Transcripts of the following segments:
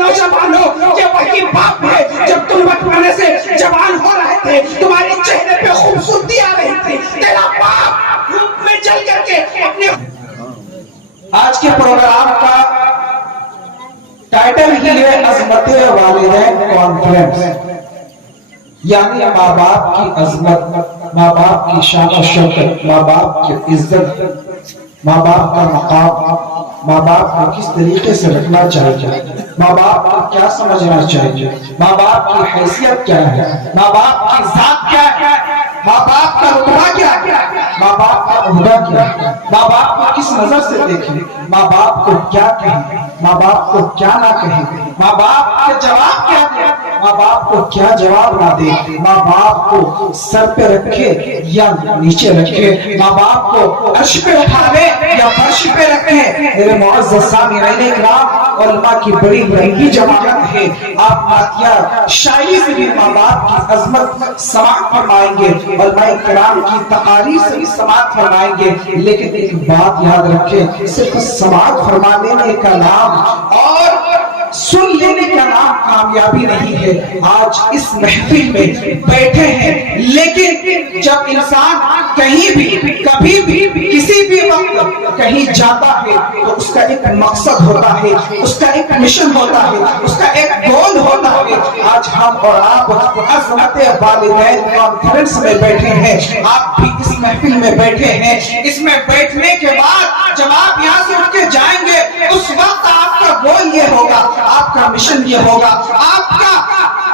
نوجوانوں یہ وہی باپ ہے جب تم بچپنے سے جوان ہو رہے تھے تمہارے چہرے پہ خوبصورتی آ رہی تھی تیرا باپ دھوپ میں جل کر کے اپنے آج کے پروگرام کا ٹائٹل ہی ہے عظمت والدین کانفرنس، یعنی ماں باپ کی عظمت، ماں باپ کی شان و شوکت، ماں باپ کی عزت، ماں باپ کا مقام، ماں باپ کو کس طریقے سے رکھنا چاہیے، ماں باپ کو کیا سمجھنا چاہیے، ماں باپ کی حیثیت کیا ہے، ماں باپ کی ذات کیا ہے، ماں باپ کا رتبہ کیا ہے، ماں باپ کا عہدہ کیا ہے، ماں باپ کو کس نظر سے دیکھیں، ماں باپ کو کیا کہیں، ماں باپ کو کیا نہ کہیں، ماں باپ کے جواب کیا دیں، ماں باپ کو کیا جواب نہ دے، ماں باپ کو سر پہ رکھے یا نیچے رکھے، ماں باپ کو عرش پہ اٹھاوے یا فرش پہ رکھے۔ میرے معزز سامعین کرام، علماء کی بڑی بڑی جماعت ہے، آپ عطیہ شاعری سے بھی ماں باپ کی عظمت سماعت فرمائیں گے، علماء کرام کی تقاریر سے بھی سماعت فرمائیں گے، لیکن ایک بات یاد رکھیں، صرف سماعت فرما لینے کا نام اور سن لینے کا نام کامیابی نہیں ہے۔ آج اس محفل میں بیٹھے ہیں، لیکن جب انسان کہیں بھی کبھی بھی کسی بھی وقت کہیں جاتا ہے تو اس کا ایک مقصد ہوتا ہے، اس کا ایک مشن ہوتا ہے، اس کا ایک گول ہوتا ہے۔ آج ہم اور آپ عظمت والدین کانفرنس میں بیٹھے ہیں، آپ بھی اس محفل میں بیٹھے ہیں۔ اس میں بیٹھنے کے بعد جب آپ یہاں سے اٹھ کے جائیں گے اس وقت آپ کا گول یہ ہوگا، آپ کا مشن یہ ہوگا،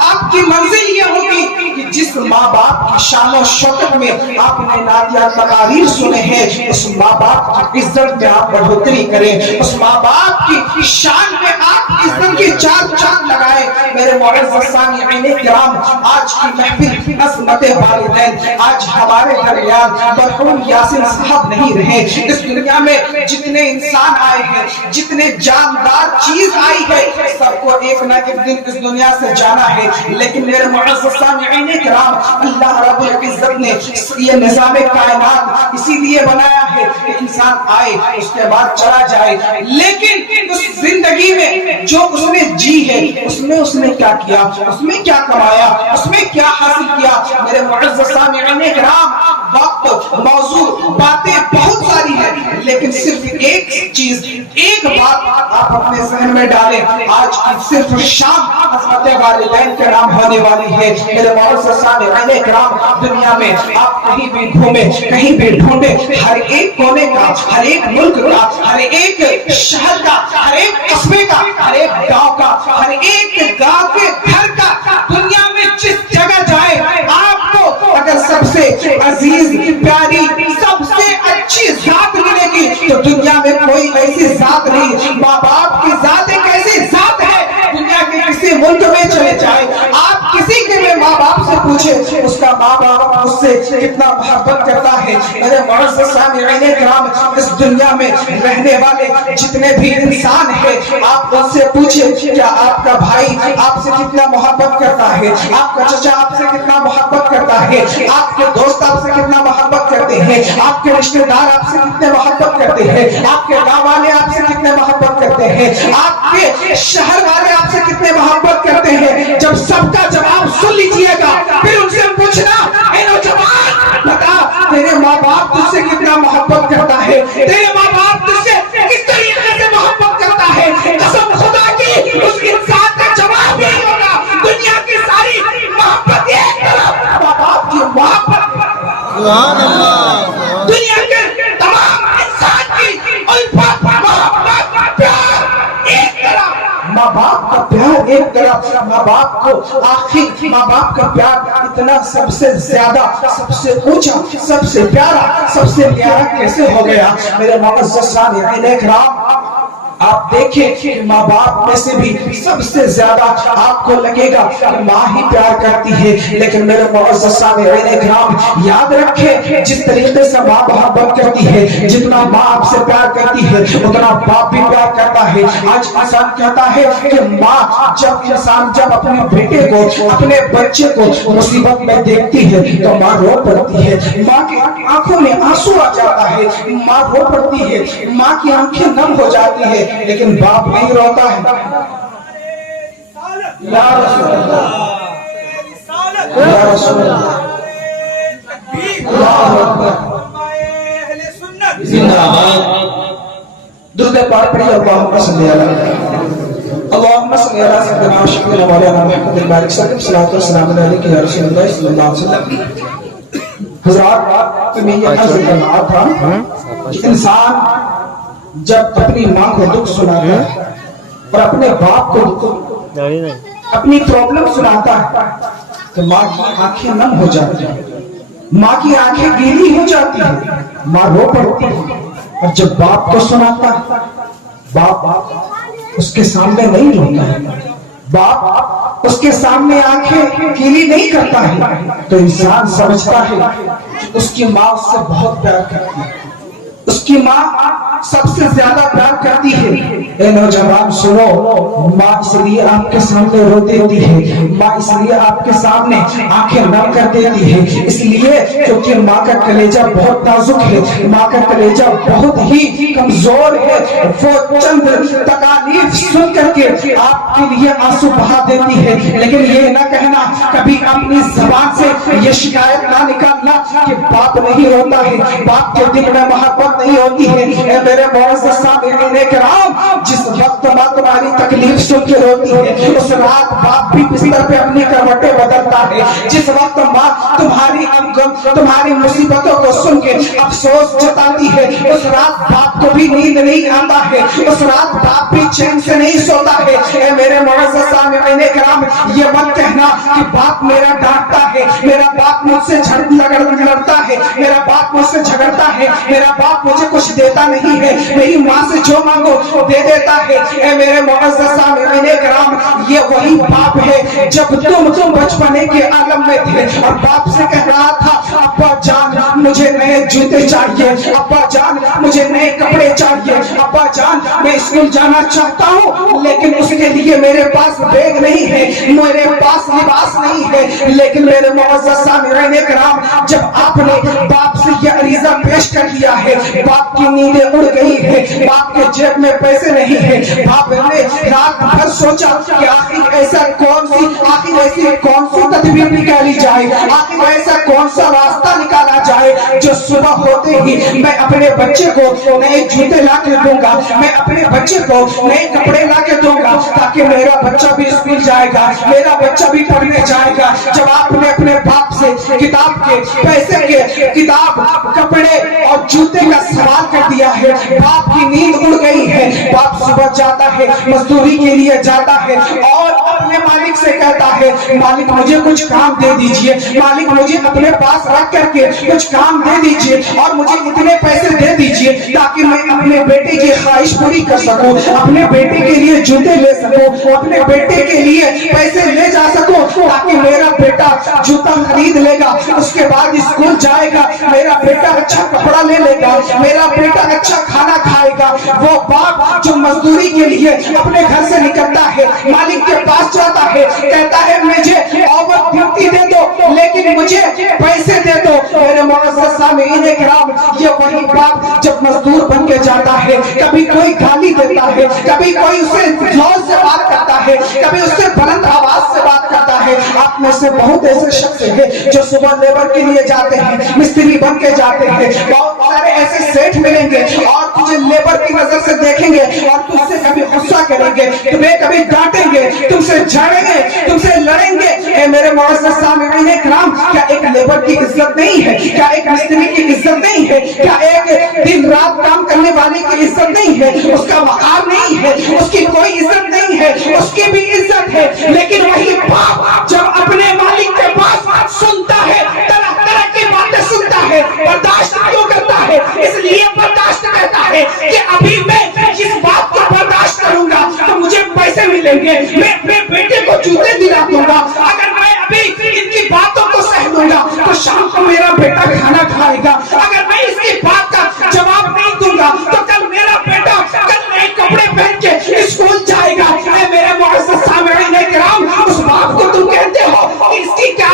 آپ کی منزل یہ ہوگی کہ جس ماں باپ کی شان و شوکت میں آپ نے نعتیہ تقاریر سنے ہیں، اس ماں باپ کی عزت میں آپ بڑھوتری کریں، اس ماں باپ کی شان میں آپ عزت کی چار چاند لگائیں۔ میرے معزز سامعین کرام، آج کی محفل عظمت والدین، آج ہمارے درمیان مرحوم یاسین صاحب نہیں رہے۔ اس دنیا میں جتنے انسان آئے ہیں، جتنے جاندار چیز آئی ہے، سب کو ایک نہ ایک دن اس دنیا سے جانا ہے، لیکن میرے معزز سامعین کرام، اللہ رب العزت نے یہ نظام کائنات اسی لیے بنایا ہے کہ انسان آئے اس کے بعد چلا جائے، لیکن اس زندگی میں جو اس نے جی ہے اس میں کیا کیا، اس میں کیا کمایا، اس میں کیا حاصل کیا۔ میرے معزز سامعین کرام، وقت موضوع باتیں بہت ساری ہیں، لیکن صرف ایک چیز، ایک بات آپ اپنے ذہن میں ڈالیں، آج کی صرف شام عظمت والدین کے نام ہونے والی ہے۔ میرے معزز سامعین کرام، دنیا میں آپ کہیں بھی گھومیں، کہیں بھی ڈھونڈیں، ہر ایک کونے کا، ہر ایک ملک کا، ہر ایک شہر کا، ہر ایک قصبے کا، ہر ایک گاؤں کا، ہر ایک گاؤں کے گھر کا، دنیا میں جس جگہ جائے آپ کو اگر سب سے عزیز، پیاری، سب سے اچھی ذات ملے گی تو دنیا میں کوئی ایسی ذات نہیں۔ ماں باپ کی ذات ایک ایسی ذات ہے، دنیا کے کسی ملک میں چلے جائے، آپ کسی کے بھی ماں باپ سے پوچھیں اس کا ماں باپ اس سے کتنا محبت کرتا ہے۔ میرے معزز سامعین کرام، اس دنیا میں رہنے والے جتنے بھی انسان ہیں، آپ ان سے پوچھیں کیا آپ کا بھائی آپ سے کتنا محبت کرتا ہے، آپ کا چچا آپ سے کتنا محبت کرتا ہے، آپ کے دوست آپ سے کتنا محبت کرتے ہیں، آپ کے رشتہ دار آپ سے کتنے محبت کرتے ہیں، آپ کے گاؤں والے آپ سے کتنے محبت کرتے ہیں، آپ کے شہر والے آپ سے کتنے محبت کرتے ہیں۔ جب سب کا جواب سن لیجئے گا پھر ان سے پوچھنا، اے نوجوان بتا تیرے ماں باپ تجھ سے کتنا محبت کرتا ہے، تیرے ماں باپ تجھ سے کس طریقے سے محبت کرتا ہے۔ قسم خدا کی اس انسان کا جواب یہی ہوگا، دنیا کی ساری محبت ایک طرف، ماں باپ کی محبت سبحان اللہ، دنیا کے تمام انسان کی الفت، محبت، پیار ایک طرف، ماں باپ کا پیار ایک طرف۔ ماں باپ کو آخر ماں باپ کا پیار اتنا سب سے زیادہ، سب سے اونچا، سب سے پیارا، سب سے پیارا کیسے ہو گیا؟ میرے معزز سامعین کرام، آپ دیکھیں کہ ماں باپ میں سے بھی سب سے زیادہ آپ کو لگے گا کہ ماں ہی پیار کرتی ہے، لیکن میرے معزز سامعین کرام یاد رکھیں جس طریقے سے ماں محبت کرتی ہے، جتنا ماں آپ سے پیار کرتی ہے اتنا باپ بھی پیار کرتا ہے۔ آج انسان کہتا ہے کہ ماں جب اپنے بیٹے کو، اپنے بچے کو مصیبت میں دیکھتی ہے تو ماں رو پڑتی ہے، ماں کی آنکھوں میں آنسو آ جاتا ہے، ماں رو پڑتی ہے، ماں کی آنکھیں نم ہو جاتی ہے، لیکن باپ نہیں روتا ہے۔ یا رسول اللہ یا رسول اللہ اللہ اکبر زندہ باد درود پاک پڑھی اللہم صلی علی اللہم صلی علی سیدنا و شفیعنا مولانا محمد البارک صلی اللہ علیہ وسلم یا رسول اللہ صلی اللہ علیہ وسلم حضرات میں یہ عرض کرنا تھا کہ انسان جب اپنی ماں کو دکھ سناتا ہے اور اپنے باپ کو اپنی پرابلم سناتا ہے تو ماں کی آنکھیں نم ہو جاتی ہیں، ماں کی آنکھیں گیلی ہو جاتی ہیں، ماں رو پڑتی ہے۔ اور جب باپ کو سناتا ہے، باپ اس کے سامنے نہیں روتا ہے، باپ اس کے سامنے آنکھیں گیلی نہیں کرتا ہے، تو انسان سمجھتا ہے کہ اس کی ماں اس سے بہت پیار کرتی ہے، اس کی ماں سب سے زیادہ پیار کرتی ہے۔ اے نوجوان سنو، ماں اس لیے آپ کے سامنے رو دیتی ہے، ماں اس لیے آپ کے سامنے آنکھیں نم کر دیتی ہے، اس لیے کیونکہ ماں کا کلیجہ بہت نازک ہے، ماں کا کلیجہ بہت ہی کمزور ہے، وہ چند تکالیف سن کر کے آپ کے لیے آنسو بہا دیتی ہے۔ لیکن یہ نہ کہنا، کبھی اپنی زبان سے یہ شکایت نہ نکالنا کہ باپ نہیں روتا ہے، باپ کے دل میں محبت نہیں ہوتی ہے۔ اے میرے معزز سامعین کرام، جس وقت ماں تمہاری تکلیف سن کے روتی ہے، اس رات باپ بھی بستر پہ اپنی کروٹیں بدلتا ہے۔ جس وقت ماں تمہاری مصیبتوں کو سن کے افسوس جتاتی ہے، اس رات باپ کو بھی نیند نہیں آتا ہے، اس رات باپ بھی چین سے نہیں سوتا ہے۔ اے میرے معزز سامعین کرام، یہ مت کہنا کہ باپ میرا ڈانٹتا ہے، میرا باپ مجھ سے لڑتا ہے، میرا باپ مجھ سے جھگڑتا ہے، میرا باپ مجھے کچھ دیتا نہیں ہے، میری ماں سے جو مانگو دے دیتا ہے۔ اے میرے معزز سامعین کرام، یہ وہی باپ ہے جب تم بچپنے کے عالم میں تھے اور باپ سے کہہ رہا تھا ابا جان مجھے نئے جوتے چاہیے، ابا جان مجھے نئے کپڑے چاہیے، ابا جان میں اسکول جانا چاہتا ہوں لیکن اس کے لیے میرے پاس بیگ نہیں ہے، میرے پاس لباس نہیں ہے۔ لیکن میرے معزز سامعین کرام، جب آپ نے باپ سے یہ عریضہ پیش کر دیا ہے، باپ کی نیندیں اڑ گئی ہے، باپ کے جیب میں پیسے نہیں ہے، باپ نے رات بھر سوچا کہ آخر ایسی کون سی تدبیر نکالی جائے، آخر ایسا کون سا راستہ نکالا جائے جو صبح ہوتے ہی میں اپنے بچے کو نئے جوتے لا کے دوں گا، میں اپنے بچے کو نئے کپڑے لا کے دوں گا تاکہ میرا بچہ بھی اسکول جائے گا، میرا بچہ بھی پڑھنے جائے گا۔ جب آپ نے اپنے باپ سے کتاب کے پیسے کے کتاب کپڑے اور جوتے کا سوال کر دیا ہے، باپ کی نیند اڑ گئی ہے۔ باپ صبح جاتا ہے، مزدوری کے لیے جاتا ہے اور اپنے مالک سے کہتا ہے مالک مجھے کچھ کام دے دیجئے، مالک مجھے اپنے پاس رکھ کر کے کچھ کام دے دیجئے اور مجھے اتنے پیسے دے دیجئے تاکہ میں اپنے بیٹے کی خواہش پوری کر سکوں، اپنے بیٹے کے لیے جوتے لے سکوں، اپنے بیٹے کے لیے پیسے لے جا سکوں تاکہ میرا بیٹا جوتا خرید لے گا، اس کے بعد اسکول جائے گا، میرا بیٹا اچھا کپڑا لے لے گا، میرا بیٹا اچھا کھانا کھائے گا۔ وہ باپ جو مزدوری کے لیے اپنے گھر سے نکلتا ہے، مالک کے پاس جاتا ہے، کہتا ہے مجھے اوور ڈیوٹی دے دو لیکن مجھے پیسے دے دو۔ میرے معزز سامعین کرام، یہ وہی باپ جب مزدور بن کے جاتا ہے، کبھی کوئی گالی دیتا ہے، کبھی کوئی اسے زور سے بات کرتا ہے، کبھی اس سے بلند آواز سے بات کرتا ہے۔ آپ میں سے بہت ایسے شخص ہیں جو صبح لیبر کے لیے جاتے ہیں، مستری بن کے جاتے ہیں، بہت سارے ایسے سیٹ ملیں گے اور تجھے لیبر کی نظر سے دیکھیں گے اور تم سے کبھی غصہ کریں گے، تمہیں کبھی ڈانٹیں گے، تم سے جھگڑیں گے، تم سے لڑیں گے۔ اے میرے معزز سامعین کرام، کیا ایک لیبر کی عزت نہیں ہے؟ کیا ایک مستری کی عزت نہیں ہے؟ کیا ایک دن رات کام کرنے والے کی عزت نہیں ہے؟ اس کا وقار نہیں ہے؟ اس کی کوئی عزت نہیں ہے؟ اس کی بھی عزت ہے۔ لیکن وہی باپ جب اپنے مالک کے پاس سنتا ہے، طرح طرح کی باتیں سنتا ہے، برداشت کیوں کرتا ہے؟ اس لیے برداشت کرتا ہے کہ ابھی میں جس بات کو برداشت کروں گا تو مجھے پیسے ملیں گے، میں اپنے بیٹے کو جوتے دلا دوں گا۔ اگر میں ابھی ان کی باتوں کو سہ لوں گا تو شام کو میرا بیٹا کھانا کھائے گا۔ اگر میں اس کی بات کا جواب نہیں دوں گا تو کل میرا بیٹا کل نئے کپڑے پہن کے اسکول جائے گا۔ اے میرے معزز سامعین کرام، اس باپ کو تم کہتے ہو کہ اس کی کیا،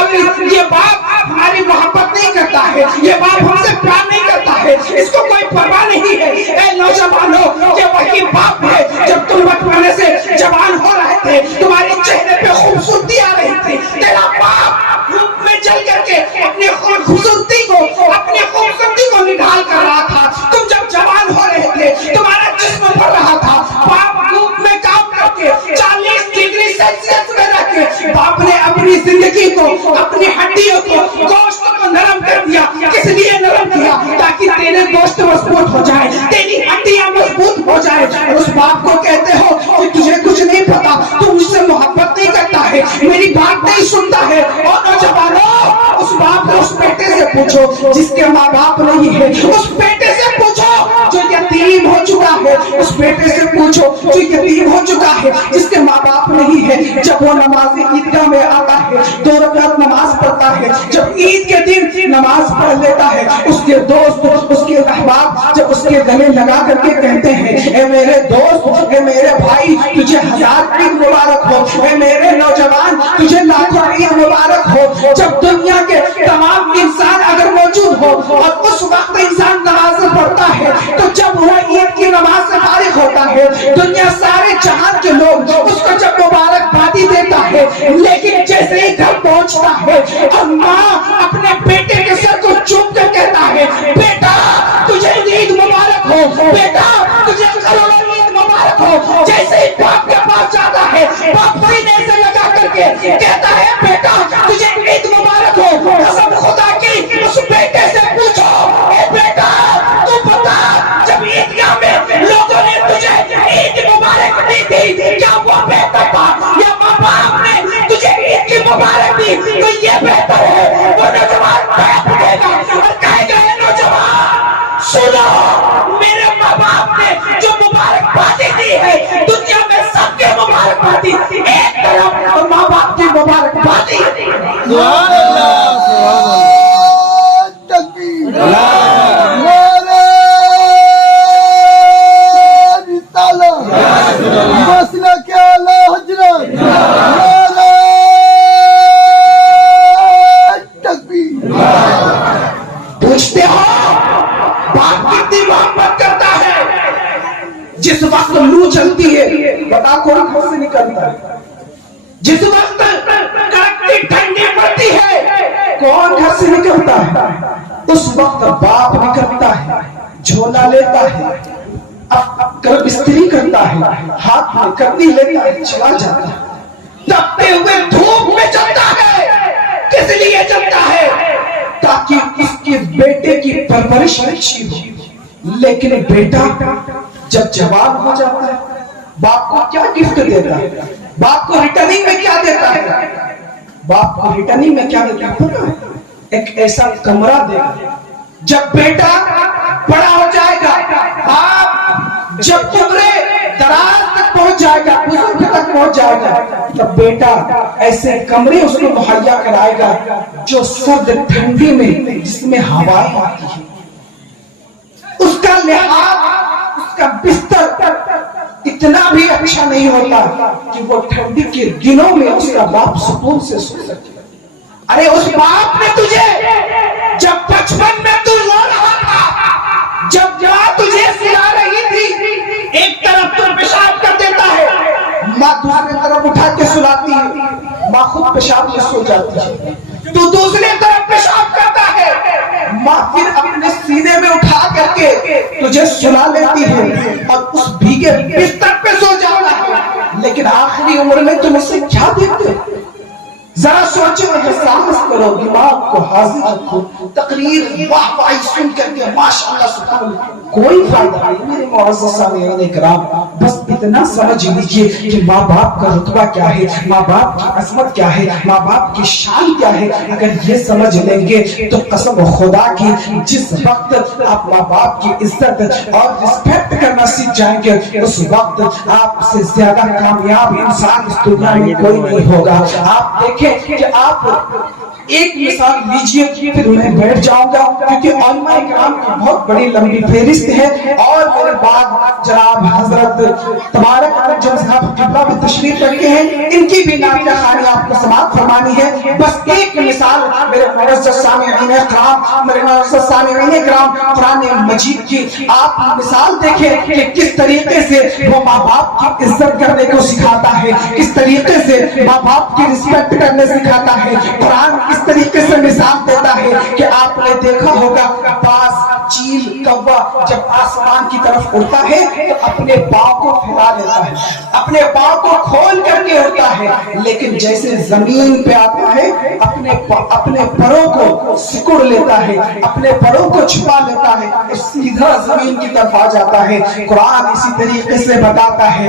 یہ باپ ہماری محبت نہیں کرتا ہے، یہ باپ ہم سے پیار نہیں کرتا ہے، اس کو کوئی پرواہ نہیں ہے۔ اے نوجوانوں، یہ وہی باپ ہے جب تم بچپنے سے جوان ہو رہے تھے، تمہارے چہرے پہ خوب پوچھو جس کے ماں باپ نہیں ہے، اس بیٹے سے پوچھو جو یتیم ہو چکا ہے، اس بیٹے سے پوچھو جو یتیم ہو چکا ہے، جس کے ماں باپ نہیں ہے، جب وہ نماز عیدگاہ میں آتا ہے 2 رکعت نماز پڑھتا ہے، جب عید کے دن نماز پڑھ لیتا ہے، اس کے دوست اس کے احباب جب اس کے گلے لگا کر کے کہتے ہیں اے میرے دوست، اے میرے بھائی، تجھے 1000 عید مبارک ہو، اے میرے نوجوان تجھے لاکھوں عید مبارک ہو، جب دنیا کے تمام انسان اگر موجود ہو اور اس وقت انسان نماز پڑھتا ہے، تو جب وہ عید کی نماز سے فارغ ہوتا ہے، دنیا سارے جہان کے لوگ اس کو جب مبارکبادی دیتا ہے، لیکن جیسے ہی گھر پہنچتا ہے اور ماں اپنے بیٹے کے سر کو چوم کر کہتا ہے بیٹا تجھے عید مبارک ہو، بیٹا تجھے کروڑوں عید مبارک ہو، جیسے ہی باپ کے پاس جاتا ہے، باپ سینے سے لگا کر کے کہتا ہے بیٹا تجھے عید مبارک ہو، قسم خدا کی اس بیٹے سے پوچھو اے بیٹا تو بتا جب عیدگاہ میں لوگوں نے تجھے عید مبارک دی تھی، کیا وہ بہتر تھا یا ماں باپ نے تجھے عید کی مبارک دی؟ تو یہ بہتر ہے وہ نوجوان بیٹھ دے گا اور کہے گا اے نوجوان سنو، میرے ماں باپ نے جو مبارکبادی دی ہے دنیا میں سب کے مبارکبادی ایک طرف اور ماں باپ کی مبارکبادی سبحان اللہ، سبحان اللہ، تکبیر، نعرہ رسالت، مسلک اعلی حضرت، نعرہ تکبیر۔ پوچھتے ہو باپ کتنی محبت کرتا ہے؟ جس وقت لو چلتی ہے بتا کون گھر سے نکلتا ہے؟ جس وقت کڑکتی ٹھنڈی پڑتی ہے کون گھر سے نکلتا ہے؟ اس وقت باپ نکلتا ہے، جھولا لیتا ہے، کر بستری کرتا ہے، ہاتھ میں کردی لیتا ہے، چلا جاتا ہے، تپتے ہوئے دھوپ میں چلتا ہے۔ کس لیے چلتا ہے؟ تاکہ اس کے بیٹے کی پرورش اچھی ہو۔ لیکن بیٹا جب جوان ہو جاتا ہے باپ کو کیا گفٹ دیتا ہے؟ باپ کو ریٹرننگ میں کیا دیتا ہے؟ باپ کو ریٹرننگ میں کیا دیتا ہے پتہ ہے؟ ایک ایسا کمرہ دے گا۔ جب بیٹا بڑا ہو جائے گا، باپ جب عمرے دراز تک پہنچ جائے گا، بزرگ تک پہنچ جائے گا، تب بیٹا ایسے کمرے اس کو مہیا کرائے گا جو سرد ٹھنڈی میں جس میں ہوائیں آتی ہیں، اس کا لحاظ اس کا بستر اتنا بھی اچھا نہیں ہوتا کہ وہ ٹھنڈی کے دنوں میں اس کا باپ سکون سے سو سکے۔ ارے اس باپ نے تجھے جب بچپن میں تو رو رہا تھا، جب ماں تجھے سلا رہی تھی، ایک طرف تو پیشاب کر دیتا ہے، ماں دوسری طرف اٹھا کے سلاتی ہے، ماں خود پیشاب میں سو جاتی ہے، تو دوسری طرف پیشاب کرتا ہے، ماں پھر اپنے سینے میں اٹھا کر کے تجھے سلا لیتی ہے اور اس بھیگے بستر پہ سو جاتا ہے۔ لیکن آخری عمر میں تم اسے کیا دیتے ہو؟ ذرا سوچو، احساس کرو، دماغ کو حاضر رکھو، تقریر واہ واہ سن کر کے ماشاءاللہ سبحان اللہ کوئی فائدہ نہیں۔ میرے معزز سامعین کرام، بس اتنا سمجھ لیجئے کہ ماں باپ کا رتبہ کیا ہے، ماں باپ کی عظمت کیا ہے، ماں باپ کی شان کیا ہے۔ اگر یہ سمجھ لیں گے تو قسم خدا کی جس وقت آپ ماں باپ کی عزت اور رسپیکٹ کرنا سیکھ جائیں گے، اس وقت آپ سے زیادہ کامیاب انسان اس دنیا میں کوئی نہیں ہوگا۔ آپ دیکھیں کہ آپ ایک مثال لیجئے، پھر میں بیٹھ جاؤں گا کیونکہ علماء کرام کی بہت بڑی لمبی فہرست ہے، اور میرے بعد جناب حضرت تبارک الجم صاحب قبلہ بھی تشریف رکھے ہیں، ان کی بھی نعتیہ خوانی آپ کو سماعت فرمانی ہے۔ بس ایک مثال میرے معزز سامعین کرام، میرے معزز سامعین کرام، قرآن مجید کی آپ مثال دیکھیں کہ کس طریقے سے وہ ماں باپ کی عزت کرنے کو سکھاتا ہے، کس طریقے سے ماں باپ کی رسپیکٹ کرنے سکھاتا ہے۔ قرآن کس طریقے سے مثال دیتا ہے کہ آپ نے دیکھا ہوگا باز، چیل، کوا جب آسمان کی طرف اڑتا ہے تو اپنے پاؤں کو پھیلا لیتا ہے، اپنے پاؤں کو کھول کر کے اڑتا ہے، لیکن جیسے زمین پہ آتا ہے اپنے پروں کو سکڑ لیتا ہے، اپنے پروں کو چھپا لیتا ہے اور سیدھا زمین کی طرف آ جاتا ہے۔ قرآن اسی طریقے سے بتاتا ہے